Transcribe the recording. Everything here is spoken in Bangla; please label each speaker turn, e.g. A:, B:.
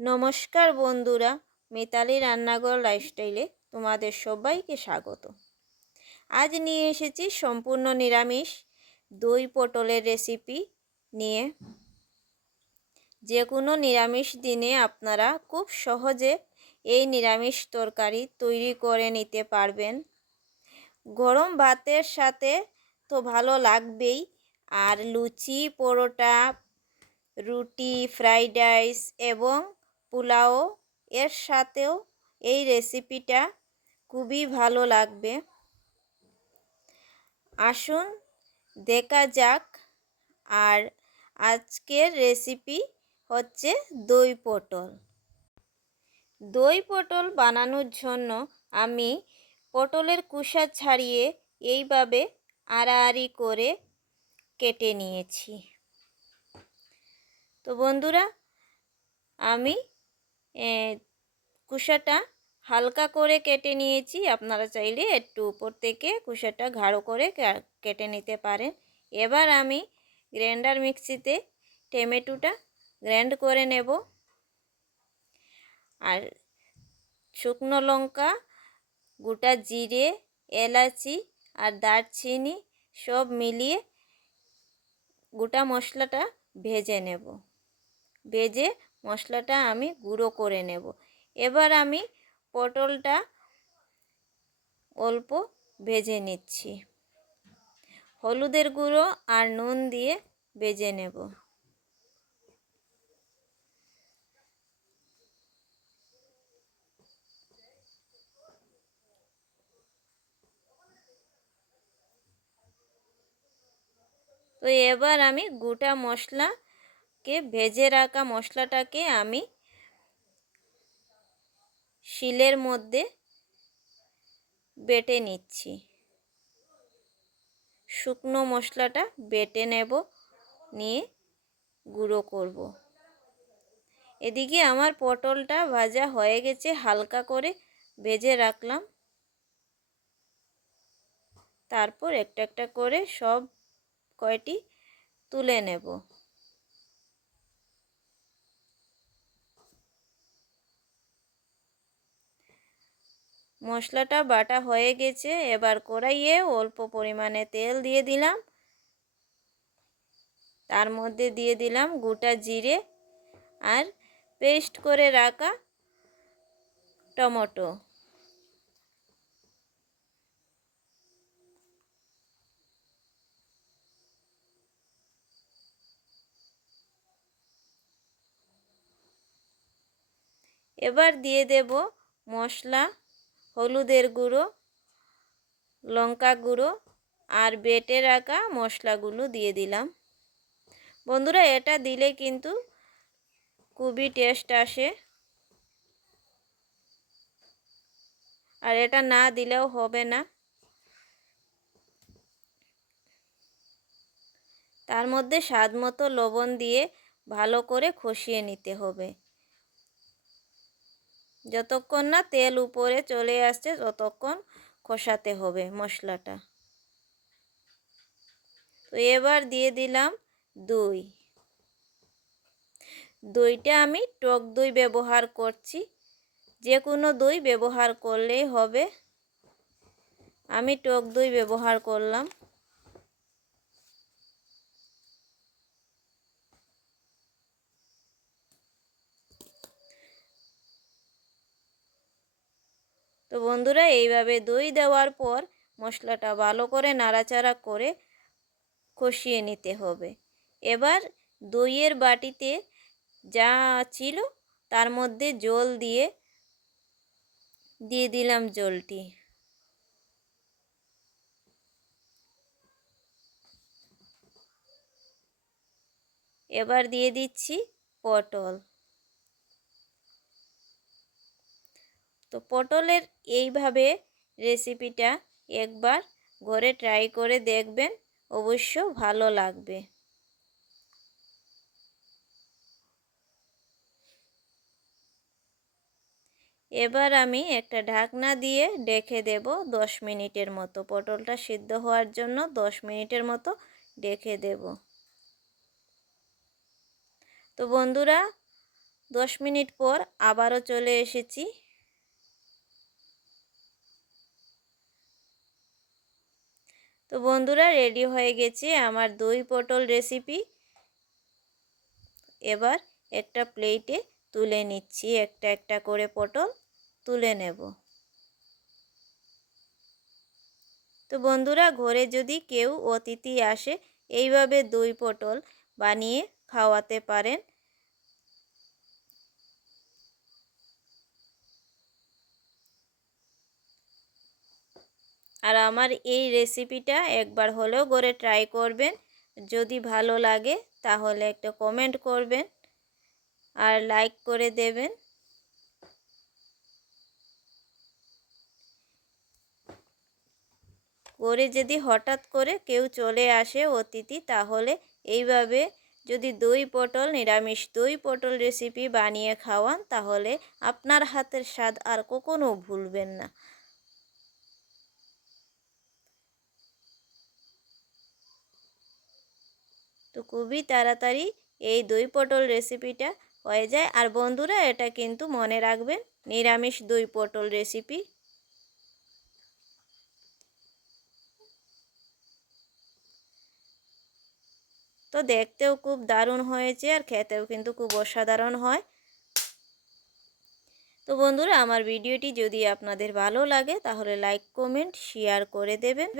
A: নমস্কার বন্ধুরা, মিতালি রান্নাঘর লাইফস্টাইলে তোমাদের সবাইকে স্বাগত। আজ নিয়ে এসেছি সম্পূর্ণ নিরামিষ দই পটলের রেসিপি নিয়ে। যে কোনো নিরামিষ দিনে আপনারা খুব সহজে এই নিরামিষ তরকারি তৈরি করে নিতে পারবেন। গরম ভাতের সাথে তো ভালো লাগবেই, আর লুচি, পরোটা, রুটি, ফ্রাইড রাইস এবং পোলাও, এর সাথেও এই রেসিপিটা খুবই ভালো লাগবে। আসুন, দেখা যাক। আর আজকের রেসিপি হচ্ছে দই পটল। দই পটল বানানোর জন্য আমি পটলের কুসা ছাড়িয়ে এইভাবে আড়াআড়ি করে কেটে নিয়েছি। তো বন্ধুরা, আমি কুসাটা হালকা করে কেটে নিয়েছি। আপনারা চাইলে একটু উপর থেকে কুসাটা গাঢ় করে কেটে নিতে পারেন। এবার আমি গ্রাইন্ডার মিক্সিতে টমেটোটা গ্র্যান্ড করে নেব। আর শুকনো লঙ্কা, গোটা জিরে, এলাচি আর দারচিনি সব মিলিয়ে গোটা মশলাটা ভেজে নেব। ভেজে মশলাটা আমি গুঁড়ো করে নেব। এবার আমি পটলটা অল্প ভেজে নিচ্ছি। হলুদের গুঁড়ো আর নুন দিয়ে ভেজে নেব। তো এবার আমি গোটা মশলা কে ভেজে রাখা মশলাটাকে আমি শিলের মধ্যে বেটে নিচ্ছি। শুকনো মশলাটা বেটে নেব, নিয়ে গুঁড়ো করব। এদিকে আমার পটলটা ভাজা হয়ে গেছে, হালকা করে ভেজে রাখলাম। তারপর একটা একটা করে সব কয়টি তুলে নেব। মশলাটা বাটা হয়ে গেছে, এবার কড়াইয়ে অল্প পরিমাণে তেল দিয়ে দিলাম। তার মধ্যে দিয়ে দিলাম গোটা জিরে আর পেস্ট করে রাখা টমেটো। এবার দিয়ে দেব মশলা। হলুদের গুঁড়ো, লঙ্কা গুঁড়ো আর বেটে রাখা মশলাগুলো দিয়ে দিলাম। বন্ধুরা, এটা দিলে কিন্তু খুবই টেস্ট আসে। আর এটা না দিলেও হবে না। তার মধ্যে স্বাদ মতো লবণ দিয়ে ভালো করে খসিয়ে নিতে হবে। যতক্ষণ না তেল উপরে চলে আসছে, ততক্ষণ কষাতে হবে মশলাটা। তো এবার দিয়ে দিলাম দই। দইটা আমি টক দই ব্যবহার করছি। যে কোনো দই ব্যবহার করলেই হবে। আমি টক দই ব্যবহার করলাম। তো বন্ধুরা, এইভাবে দই দেওয়ার পর মশলাটা ভালো করে নাড়াচাড়া করে কষিয়ে নিতে হবে। এবার দইয়ের বাটিতে যা ছিল তার মধ্যে জল দিয়ে দিয়ে দিলাম জলটি। এবার দিয়ে দিচ্ছি পটল। তো পটলের এইভাবে রেসিপিটা একবার ঘরে ট্রাই করে দেখবেন, অবশ্য ভালো লাগবে। এবার আমি একটা ঢাকনা দিয়ে ডেকে দেব দশ মিনিটের মতো। পটলটা সিদ্ধ হওয়ার জন্য দশ মিনিটের মতো ডেকে দেব। তো বন্ধুরা, দশ মিনিট পর আবারও চলে এসেছি। তো বন্ধুরা রেডি হয়ে গেছে আমার দই পটল রেসিপি এবার একটা প্লেটে তুলে নিচ্ছি, একটা একটা করে পটল তুলে নেব। তো বন্ধুরা ঘরে যদি কেউ অতিথি আসে, এইভাবে দই পটল বানিয়ে খাওয়াতে পারেন। আর আমার এই রেসিপিটা একবার হলেও করে ট্রাই করবেন। যদি ভালো লাগে, তাহলে একটা কমেন্ট করবেন আর লাইক করে দেবেন। করে যদি হঠাৎ করে কেউ চলে আসে অতিথি, তাহলে এইভাবে যদি দই পটল, নিরামিষ দই পটল রেসিপি বানিয়ে খাওয়ান, তাহলে আপনার হাতের স্বাদ আর কখনও ভুলবেন না। তো খুবই তাড়াতাড়ি এই দই পটল রেসিপিটা হয়ে যায়। আর বন্ধুরা, এটা কিন্তু মনে রাখবেন, নিরামিষ দই পটল রেসিপি তো দেখতেও খুব দারুণ হয়েছে আর খেতেও কিন্তু খুব অসাধারণ হয়। তো বন্ধুরা, আমার ভিডিওটি যদি আপনাদের ভালো লাগে, তাহলে লাইক কমেন্ট শেয়ার করে দেবেন।